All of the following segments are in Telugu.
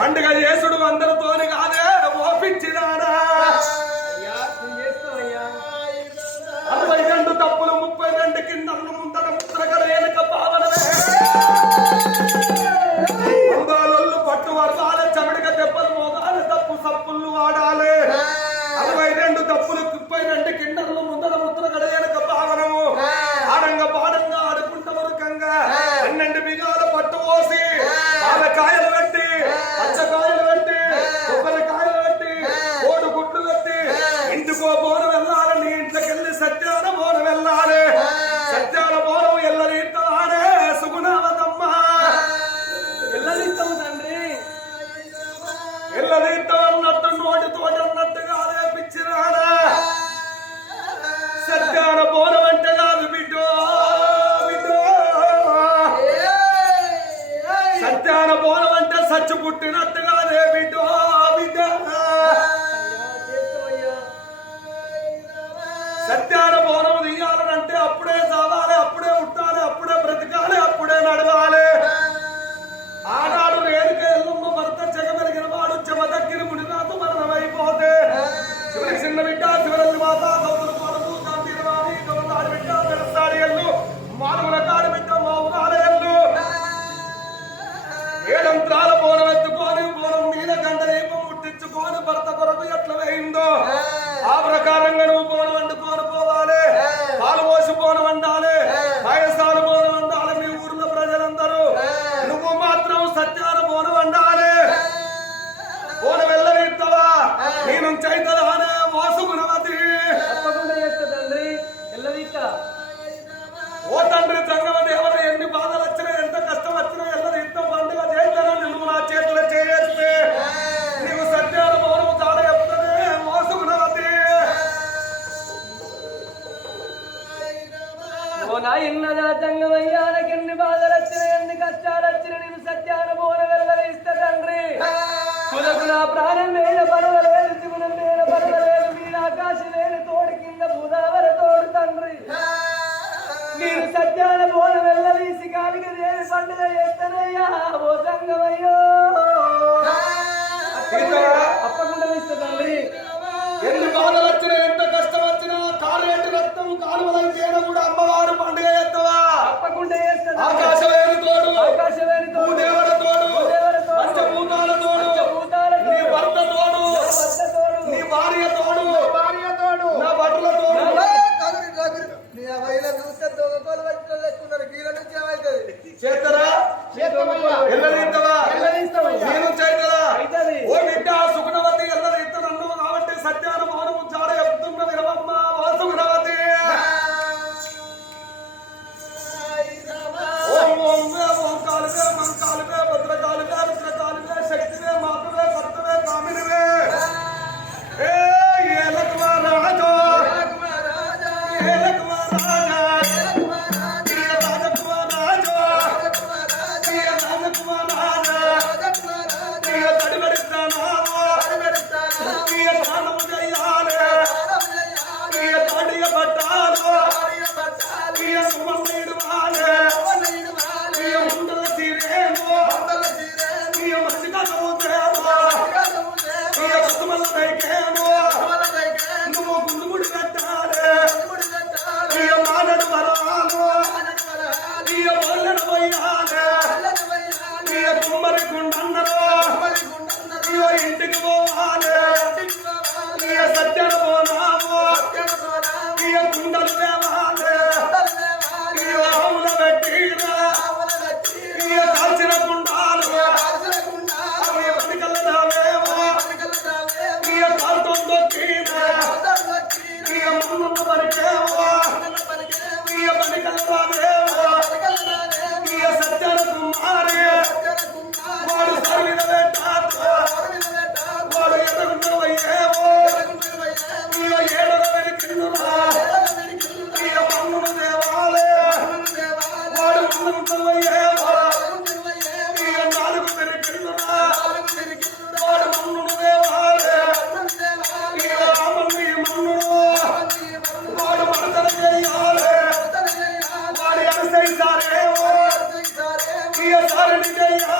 పండుగ చేసుడు అందరితోని కాదే ఓపించినాడా? అరవై రెండు తప్పులు ముప్పై రెండు కింద ముందర ముద్రగడ వెనుక పావనమే. అందాలొల్లు పట్టు వర్గాల చెమడిక దెబ్బలు మోగాలి తప్పు సప్పులు వాడాలి. అరవై రెండు తప్పులు ముప్పై రెండు Perfecto. ఓ తండ్రి సంగమ దేవత ఎన్ని బాధలు వచ్చినా ఎంత కష్టం వచ్చినా ఎల్లది ఇంత పండుగ చేస్తానని నువ్వు నా చేతిలో చేస్తే నీవు సత్యాన మౌనము తాడ చెప్తానే మోసుకున్నవతి ఓ నా ఇన్నదా జంగమయ్యా నాకు ఎన్ని బాధలు వచ్చిన ఎన్ని కష్టాలు వచ్చిన నేను సత్యాన బోర వెళ్ళవేస్తా తండ్రి. కులకు నా ప్రాణం వేల పర్వలేదు శివునం వేల పర్వలేదు మీరు ఆకాశం వేల తోడు కింద భూదావర తోడు తండ్రి. నేను సత్యాన బోన వెళ్ళవేసి కాలిక దేవి పండుగ చేస్తానయ్యా ఓ సంగమయ్యో? తప్పకుండా ఇస్తా తండ్రి ఎన్ని బాధలు వచ్చినా ఎంత కష్టం వచ్చినా కారేటి రక్తం కాలువలై తేడ కూడా అమ్మవారు కార్మికయ్యా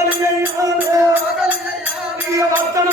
ఈ రోగలు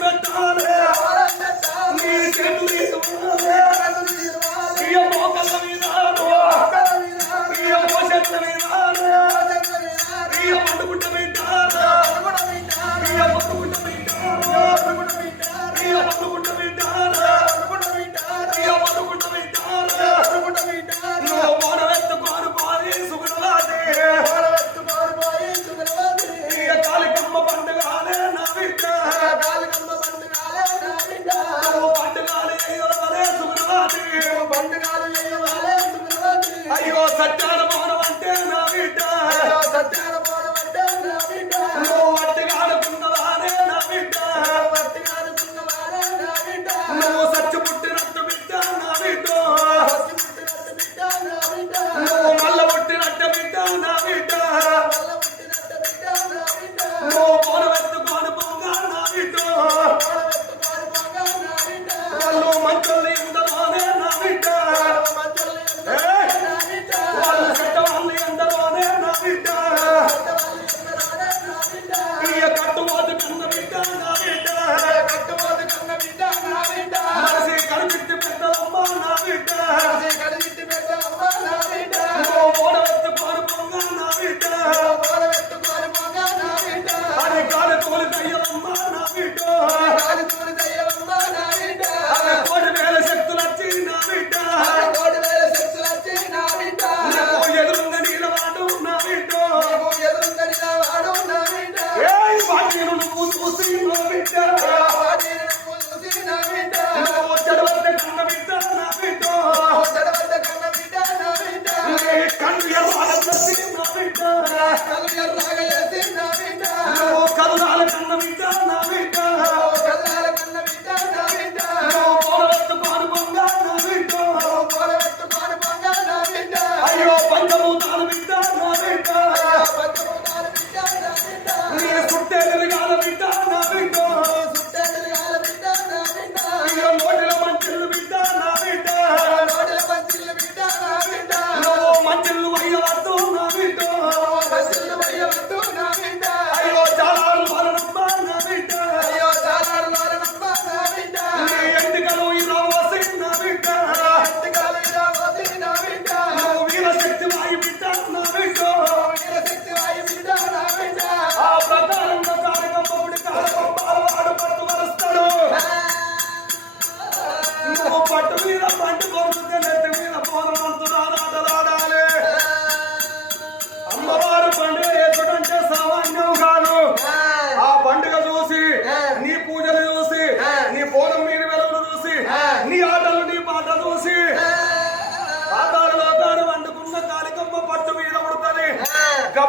పెట్టాలి I don't.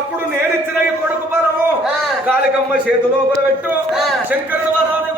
గప్పుడు నేను ఇచ్చిన ఈ కొడుకు బలము. కాళికమ్మ చేతి లోపల పెట్టు. శంకరుడు వరాన్ని